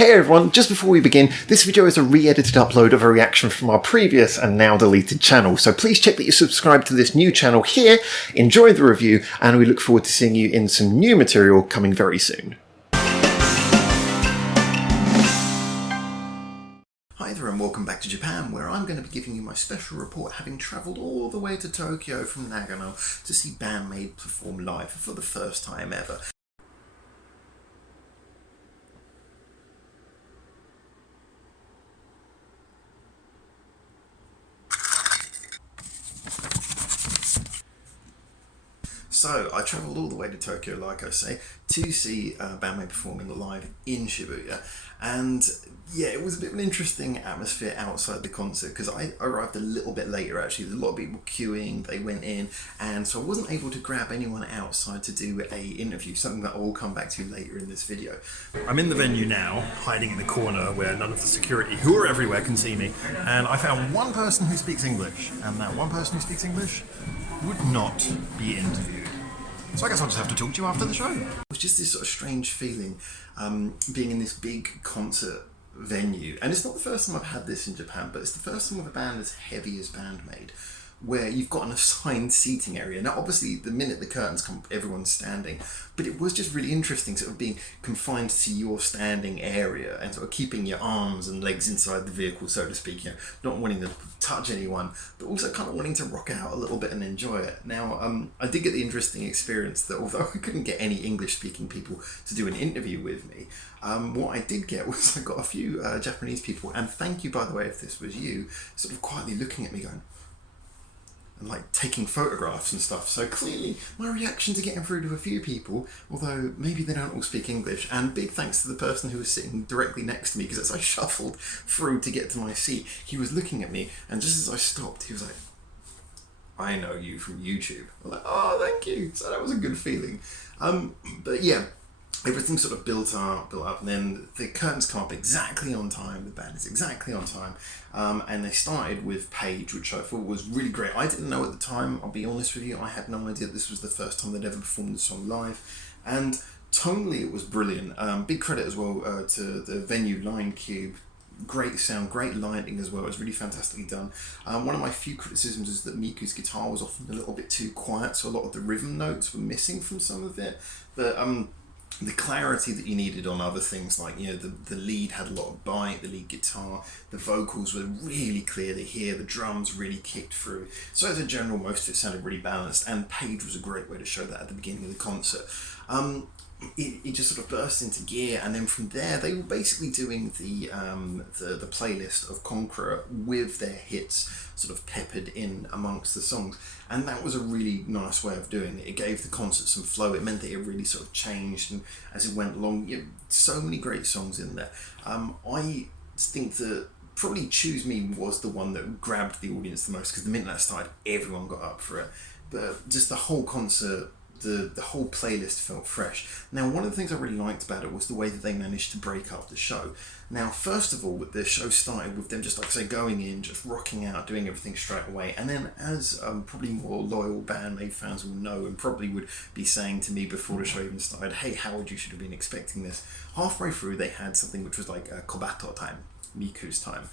Hey everyone, just before we begin, this video is a re-edited upload of a reaction from our previous and now deleted channel, so please check that you subscribe to this new channel here, enjoy the review, and we look forward to seeing you in some new material coming very soon. Hi there and welcome back to Japan, where I'm going to be giving you my special report having travelled all the way to Tokyo from Nagano to see BAND-MAID perform live for the first time ever. So, I travelled all the way to Tokyo, like I say, to see BAND-MAID performing live in Shibuya. And yeah, it was a bit of an interesting atmosphere outside the concert because I arrived a little bit later actually. There's a lot of people queuing, they went in, and so I wasn't able to grab anyone outside to do a interview, something that I will come back to later in this video. I'm in the venue now, hiding in the corner where none of the security, who are everywhere, can see me, and I found one person who speaks English, and that one person who speaks English would not be interviewed. So I guess I'll just have to talk to you after the show. It was just this sort of strange feeling, being in this big concert venue. And it's not the first time I've had this in Japan, but it's the first time with a band as heavy as BAND-MAID, where you've got an assigned seating area. Now obviously the minute the curtains come, everyone's standing, but it was just really interesting sort of being confined to your standing area and sort of keeping your arms and legs inside the vehicle, so to speak, you know, not wanting to touch anyone, but also kind of wanting to rock out a little bit and enjoy it. Now, I did get the interesting experience that although I couldn't get any English-speaking people to do an interview with me, what I did get was I got a few Japanese people, and thank you, by the way, if this was you, sort of quietly looking at me going, and like taking photographs and stuff. So clearly my reactions are getting through to a few people, although maybe they don't all speak English. And big thanks to the person who was sitting directly next to me, because as I shuffled through to get to my seat, he was looking at me, and just as I stopped, he was like, "I know you from YouTube." I'm like, "Oh, thank you." So that was a good feeling. But yeah, everything sort of built up, and then the curtains come up exactly on time, the band is exactly on time, and they started with Page, which I thought was really great. I didn't know at the time, I'll be honest with you, I had no idea this was the first time they'd ever performed the song live, and tonally it was brilliant. Big credit as well to the venue Line Cube. Great sound, great lighting as well. It was really fantastically done. One of my few criticisms is that Miku's guitar was often a little bit too quiet, so a lot of the rhythm notes were missing from some of it, but the clarity that you needed on other things, like, you know, the lead had a lot of bite, the lead guitar, the vocals were really clear to hear, the drums really kicked through. So as a general, most of it sounded really balanced, and Page was a great way to show that at the beginning of the concert. It just sort of burst into gear, and then from there they were basically doing the playlist of Conqueror with their hits sort of peppered in amongst the songs, and that was a really nice way of doing it. It gave the concert some flow. It meant that it really sort of changed, and as it went along, you know, so many great songs in there. I think that probably Choose Me was the one that grabbed the audience the most, because the minute that started, everyone got up for it. But just the whole concert, the whole playlist felt fresh. Now, one of the things I really liked about it was the way that they managed to break up the show. Now, first of all, the show started with them just, like I say, going in, just rocking out, doing everything straight away. And then, as probably more loyal BAND-MAID fans will know, and probably would be saying to me before the show even started, "Hey, Howard, you should have been expecting this." Halfway through, they had something which was like Kobato time, Miku's time.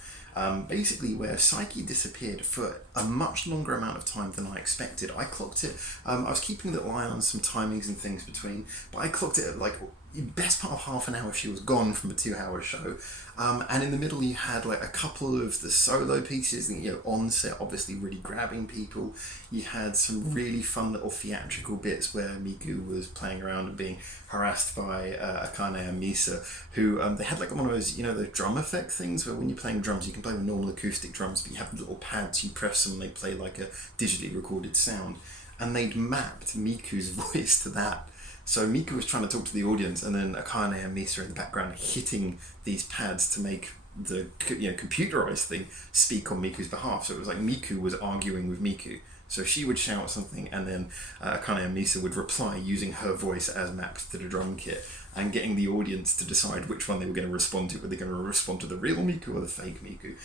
Basically where Psyche disappeared for a much longer amount of time than I expected. I clocked it, I was keeping a little eye on some timings and things between, but I clocked it at like best part of half an hour she was gone from a 2-hour show. And in the middle you had like a couple of the solo pieces, you know, on set, obviously really grabbing people. You had some really fun little theatrical bits where Miku was playing around and being harassed by Akane and Misa, who they had like one of those, you know, the drum effect things where when you're playing drums you can play with normal acoustic drums, but you have the little pads, you press them and they play like a digitally recorded sound, and they'd mapped Miku's voice to that. So Miku was trying to talk to the audience, and then Akane and Misa in the background hitting these pads to make the, you know, computerized thing speak on Miku's behalf. So it was like Miku was arguing with Miku. So she would shout something, and then Akane and Misa would reply using her voice as mapped to the drum kit, and getting the audience to decide which one they were going to respond to. Were they going to respond to the real Miku or the fake Miku?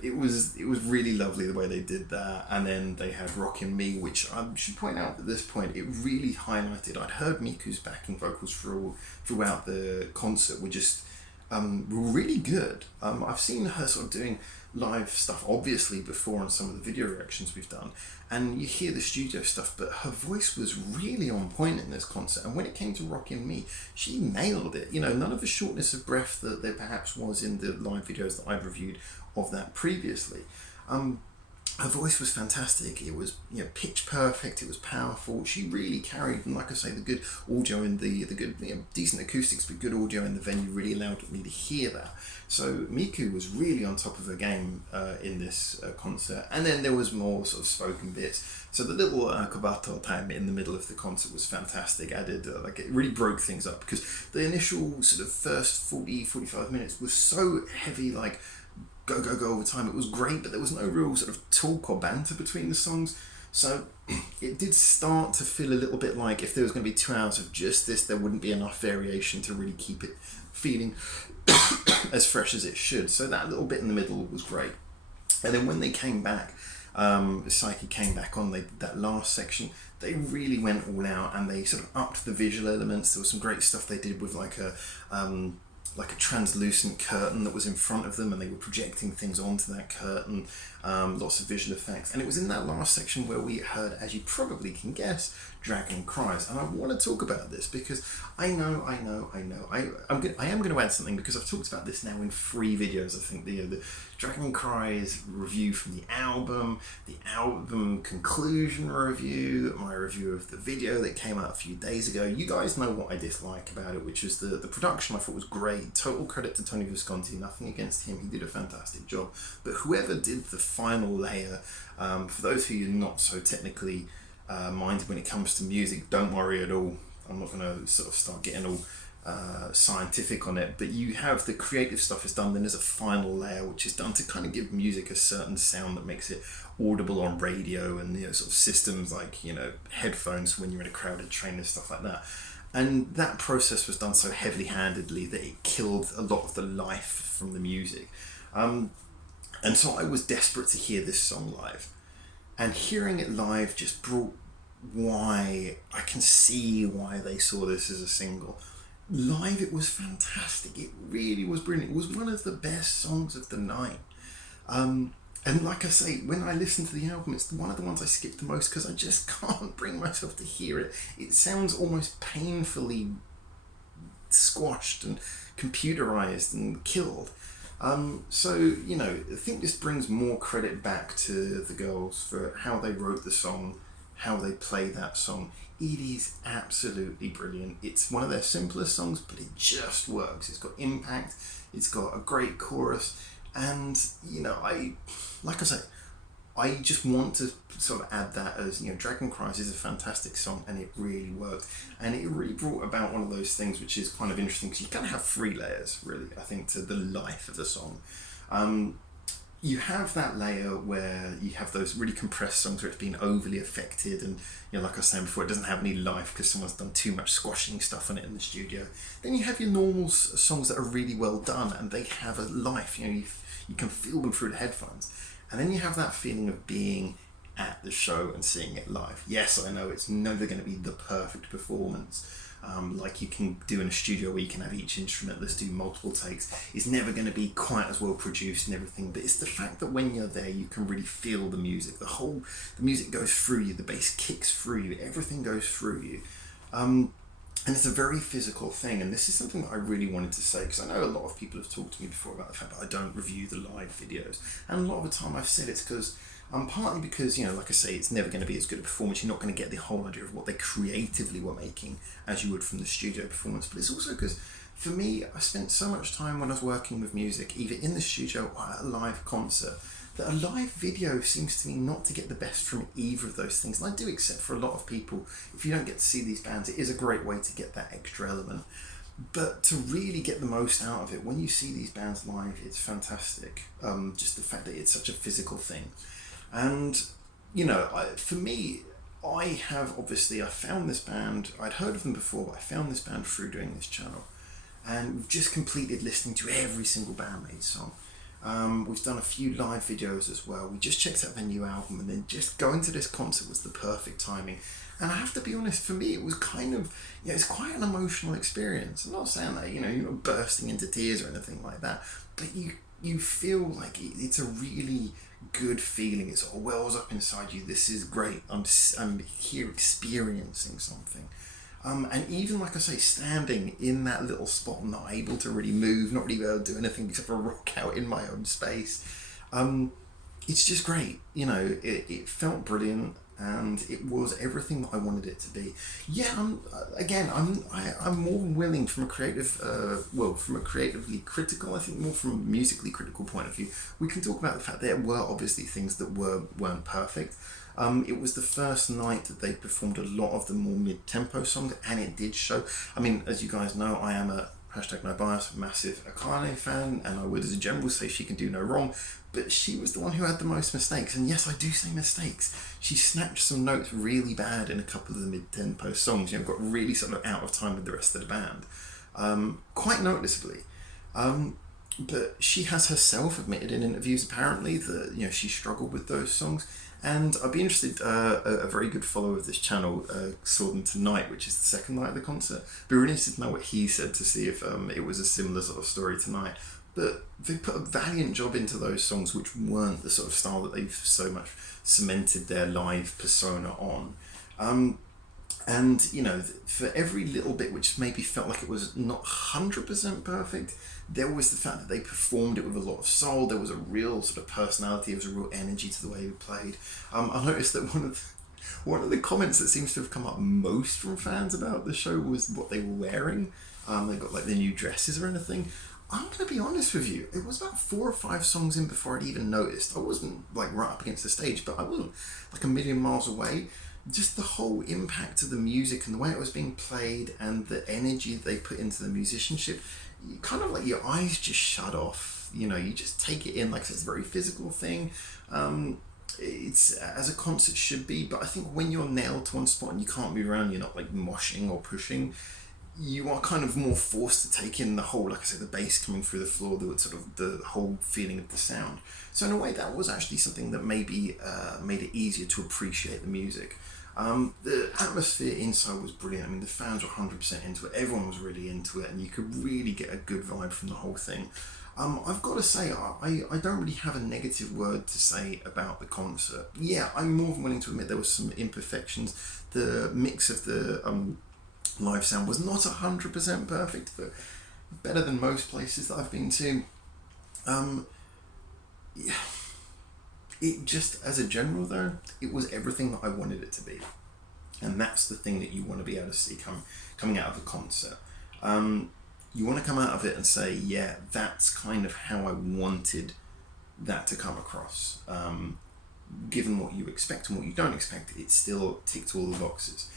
It was really lovely the way they did that. And then they had Rockin' Me, which I should point out at this point, it really highlighted. I'd heard Miku's backing vocals throughout the concert were just were really good. I've seen her sort of doing live stuff obviously before on some of the video reactions we've done, and you hear the studio stuff, but her voice was really on point in this concert, and when it came to Rockin' Me, she nailed it. You know, none of the shortness of breath that there perhaps was in the live videos that I've reviewed of that previously. Her voice was fantastic. It was, you know, pitch perfect. It was powerful. She really carried, and like I say, the good audio and the good, you know, decent acoustics, but good audio in the venue really allowed me to hear that. So Miku was really on top of her game in this concert. And then there was more sort of spoken bits. So the little Kobato time in the middle of the concert was fantastic. Added, like, it really broke things up, because the initial sort of first 45 minutes was so heavy, like, go all the time. It was great, but there was no real sort of talk or banter between the songs, so it did start to feel a little bit like if there was going to be 2 hours of just this, there wouldn't be enough variation to really keep it feeling as fresh as it should. So that little bit in the middle was great. And then when they came back, Psyche came back on, that last section, they really went all out, and they sort of upped the visual elements. There was some great stuff they did with like a translucent curtain that was in front of them, and they were projecting things onto that curtain, lots of visual effects. And it was in that last section where we heard, as you probably can guess, Jaclyn Crys. And I want to talk about this because I am going to add something, because I've talked about this now in 3 videos. I think the Jaclyn Crys review from the album conclusion review, my review of the video that came out a few days ago. You guys know what I dislike about it, which is the production. I thought was great. Total credit to Tony Visconti, nothing against him, he did a fantastic job. But whoever did the final layer, for those who are not so technically minded when it comes to music, don't worry at all. I'm not going to sort of start getting all scientific on it, but you have the creative stuff is done, then there's a final layer which is done to kind of give music a certain sound that makes it audible on radio and, you know, sort of systems like, you know, headphones when you're in a crowded train and stuff like that. And that process was done so heavily handedly that it killed a lot of the life from the music. And so I was desperate to hear this song live, and hearing it live just brought I can see why they saw this as a single. Live, it was fantastic. It really was brilliant. It was one of the best songs of the night. And like I say, when I listen to the album, it's one of the ones I skip the most, because I just can't bring myself to hear it. It sounds almost painfully squashed and computerized and killed. So, you know, I think this brings more credit back to the girls for how they wrote the song, how they play that song. Eadie's absolutely brilliant. It's one of their simplest songs, but it just works. It's got impact, it's got a great chorus, and, you know, I just want to sort of add that as, you know, Jaclyn Crys is a fantastic song, and it really worked. And it really brought about one of those things which is kind of interesting, because you kind of have 3 layers, really, I think, to the life of the song. You have that layer where you have those really compressed songs where it's been overly affected, and, you know, like I was saying before, it doesn't have any life because someone's done too much squashing stuff on it in the studio. Then you have your normal songs that are really well done, and they have a life. You know, you can feel them through the headphones. And then you have that feeling of being at the show and seeing it live. Yes, I know it's never going to be the perfect performance, like you can do in a studio where you can have each instrument, let's do multiple takes. It's never going to be quite as well produced and everything, but it's the fact that when you're there, you can really feel the music. The music goes through you, the bass kicks through you, everything goes through you. And it's a very physical thing, and this is something that I really wanted to say, because I know a lot of people have talked to me before about the fact that I don't review the live videos, and a lot of the time I've said it's because partly because, you know, like I say, it's never going to be as good a performance. You're not going to get the whole idea of what they creatively were making as you would from the studio performance, but it's also because, for me, I spent so much time when I was working with music, either in the studio or at a live concert, that a live video seems to me not to get the best from either of those things. And I do accept, for a lot of people, if you don't get to see these bands, it is a great way to get that extra element. But to really get the most out of it, when you see these bands live, it's fantastic. Just the fact that it's such a physical thing. And, you know, for me, I found this band, I'd heard of them before, but I found this band through doing this channel. And we've just completed listening to every single BAND-MAID song. We've done a few live videos as well. We just checked out their new album, and then just going to this concert was the perfect timing. And I have to be honest, for me, it was kind of, it's quite an emotional experience. I'm not saying that, you're not bursting into tears or anything like that, but you feel like it's a really good feeling. It sort of wells up inside you. This is great. I'm here experiencing something. And even, like I say, standing in that little spot, I'm not able to really move, not really able to do anything except for rock out in my own space. It's just great. It felt brilliant, and it was everything that I wanted it to be. Yeah, I'm more than willing from a creative, from a creatively critical, I think more from a musically critical point of view, we can talk about the fact there were obviously things that weren't perfect. It was the first night that they performed a lot of the more mid-tempo songs, and it did show. I mean, as you guys know, I am a #NoBias massive Akane fan, and I would as a general say she can do no wrong, but she was the one who had the most mistakes. And yes, I do say mistakes. She snatched some notes really bad in a couple of the mid-tempo songs, got really sort of out of time with the rest of the band, quite noticeably. But she has herself admitted in interviews apparently that she struggled with those songs. And I'd be interested, a very good follower of this channel saw them tonight, which is the second night of the concert. Be really interested to know what he said to see if it was a similar sort of story tonight. But they put a valiant job into those songs, which weren't the sort of style that they've so much cemented their live persona on. And, for every little bit which maybe felt like it was not 100% perfect, there was the fact that they performed it with a lot of soul. There was a real sort of personality, there was a real energy to the way they played. I noticed that one of the comments that seems to have come up most from fans about the show was what they were wearing. They got like their new dresses or anything. I'm going to be honest with you, it was about 4 or 5 songs in before I'd even noticed. I wasn't like right up against the stage, but I wasn't like a million miles away. Just the whole impact of the music and the way it was being played and the energy they put into the musicianship, kind of like your eyes just shut off. You just take it in. Like I said, it's a very physical thing. It's as a concert should be, but I think when you're nailed to one spot and you can't move around, you're not like moshing or pushing, you are kind of more forced to take in the whole, like I said, the bass coming through the floor, the whole feeling of the sound. So in a way, that was actually something that maybe made it easier to appreciate the music. The atmosphere inside was brilliant. I mean, the fans were 100% into it. Everyone was really into it, and you could really get a good vibe from the whole thing. I've got to say, I don't really have a negative word to say about the concert. Yeah, I'm more than willing to admit there were some imperfections. The mix of the live sound was not 100% perfect, but better than most places that I've been to. Yeah. It just, as a general though, it was everything that I wanted it to be. And that's the thing that you want to be able to see coming out of a concert. You want to come out of it and say, yeah, that's kind of how I wanted that to come across. Given what you expect and what you don't expect, it still ticked all the boxes.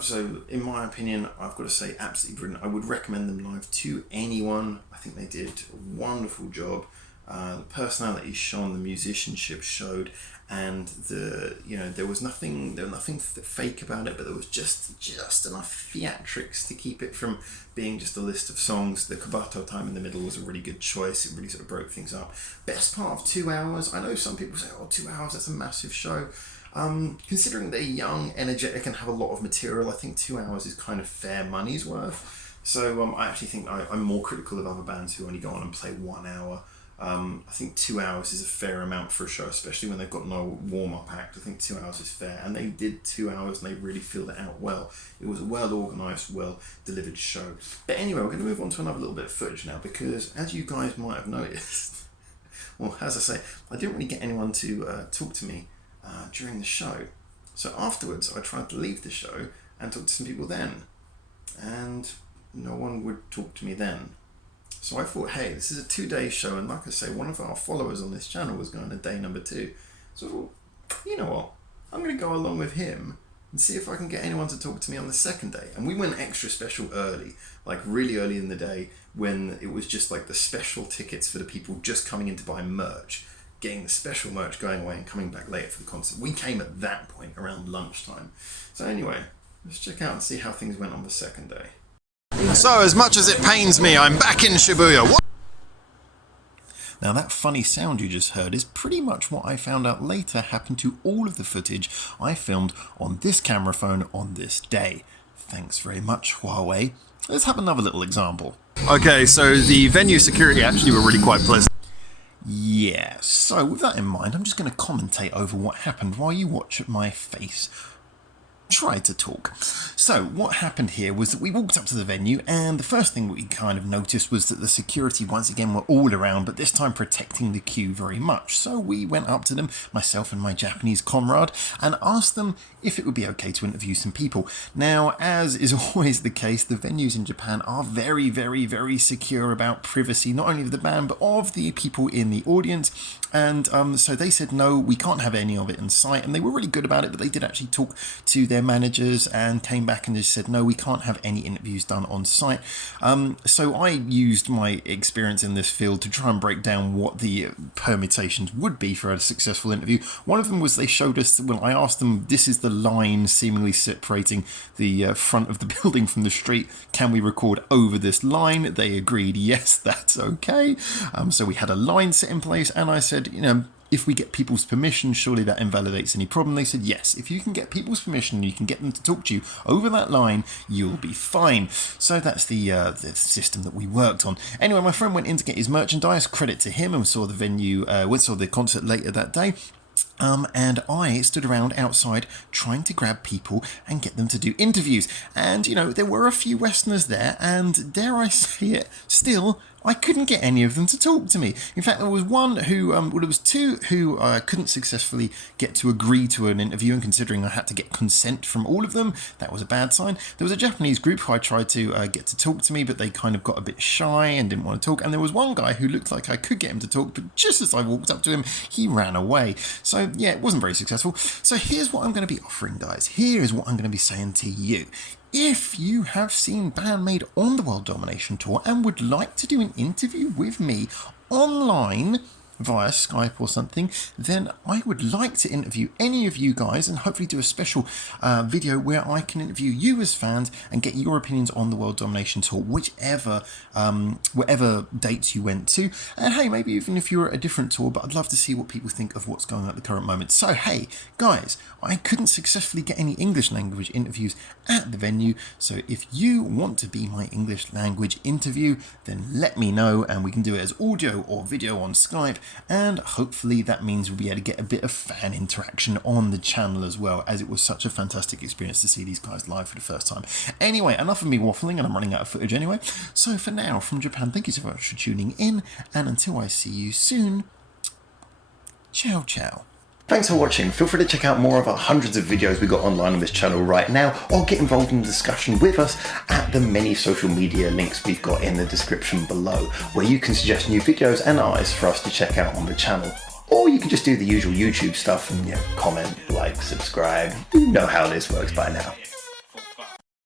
So in my opinion, I've got to say, absolutely brilliant. I would recommend them live to anyone. I think they did a wonderful job. The personality shone, the musicianship showed, and there was nothing fake about it, but there was just enough theatrics to keep it from being just a list of songs. The Kabato time in the middle was a really good choice. It really sort of broke things up. Best part of 2 hours. I know some people say, 2 hours, that's a massive show. Considering they're young, energetic, and have a lot of material, I think 2 hours is kind of fair money's worth. So I actually think I'm more critical of other bands who only go on and play 1 hour. I think 2 hours is a fair amount for a show, especially when they've got no warm-up act. I think 2 hours is fair, and they did 2 hours and they really filled it out well. It was a well-organised, well-delivered show. But anyway, we're going to move on to another little bit of footage now, because as you guys might have noticed, well, as I say, I didn't really get anyone to talk to me during the show. So afterwards, I tried to leave the show and talk to some people then, and no one would talk to me then. So I thought, hey, this is a 2-day show, and like I say, one of our followers on this channel was going to day number 2. So I thought, you know what, I'm going to go along with him and see if I can get anyone to talk to me on the second day. And we went extra special early, like really early in the day, when it was just like the special tickets for the people just coming in to buy merch, getting the special merch, going away and coming back later for the concert. We came at that point around lunchtime. So anyway, let's check out and see how things went on the second day. So, as much as it pains me, I'm back in Shibuya. Now that funny sound you just heard is pretty much what I found out later happened to all of the footage I filmed on this camera phone on this day. Thanks very much, Huawei. Let's have another little example. Okay, so the venue security actually were really quite pleasant. Yeah, so with that in mind, I'm just going to commentate over what happened while you watch my face try to talk. So what happened here was that we walked up to the venue, and the first thing we kind of noticed was that the security once again were all around, but this time protecting the queue very much. So we went up to them, myself and my Japanese comrade, and asked them if it would be okay to interview some people. Now, as is always the case, the venues in Japan are very, very, very secure about privacy, not only of the band, but of the people in the audience. And so they said, no, we can't have any of it in sight. And they were really good about it, but they did actually talk to their managers and came back and just said, no, we can't have any interviews done on site. So I used my experience in this field to try and break down what the permutations would be for a successful interview. One of them was they showed us, well, I asked them, this is the line seemingly separating the front of the building from the street. Can we record over this line? They agreed, yes, that's okay. So we had a line set in place, and I said, you know, if we get people's permission, surely that invalidates any problem. They said, yes, if you can get people's permission, you can get them to talk to you over that line, you'll be fine. So that's the system that we worked on. Anyway, my friend went in to get his merchandise, credit to him, and we saw the venue, we saw the concert later that day. And I stood around outside trying to grab people and get them to do interviews. And, you know, there were a few Westerners there, and dare I say it, still, I couldn't get any of them to talk to me. In fact, there was one who, well, there was two who I couldn't successfully get to agree to an interview, and considering I had to get consent from all of them, that was a bad sign. There was a Japanese group who I tried to get to talk to me, but they kind of got a bit shy and didn't want to talk. And there was one guy who looked like I could get him to talk, but just as I walked up to him, he ran away. So yeah, it wasn't very successful. So here's what I'm going to be offering, guys. Here is what I'm going to be saying to you. If you have seen BAND-MAID on the World Domination Tour and would like to do an interview with me online via Skype or something, then I would like to interview any of you guys and hopefully do a special video where I can interview you as fans and get your opinions on the World Domination Tour, whatever dates you went to. And hey, maybe even if you're at a different tour, but I'd love to see what people think of what's going on at the current moment. So hey, guys, I couldn't successfully get any English language interviews at the venue, so if you want to be my English language interview, then let me know and we can do it as audio or video on Skype, and hopefully that means we'll be able to get a bit of fan interaction on the channel as well, as it was such a fantastic experience to see these guys live for the first time. Anyway, enough of me waffling, and I'm running out of footage anyway. So for now, from Japan, thank you so much for tuning in, and until I see you soon, ciao ciao. Thanks for watching. Feel free to check out more of our hundreds of videos we got online on this channel right now, or get involved in the discussion with us at the many social media links we've got in the description below, where you can suggest new videos and artists for us to check out on the channel. Or you can just do the usual YouTube stuff and comment, like, subscribe. You know how this works by now.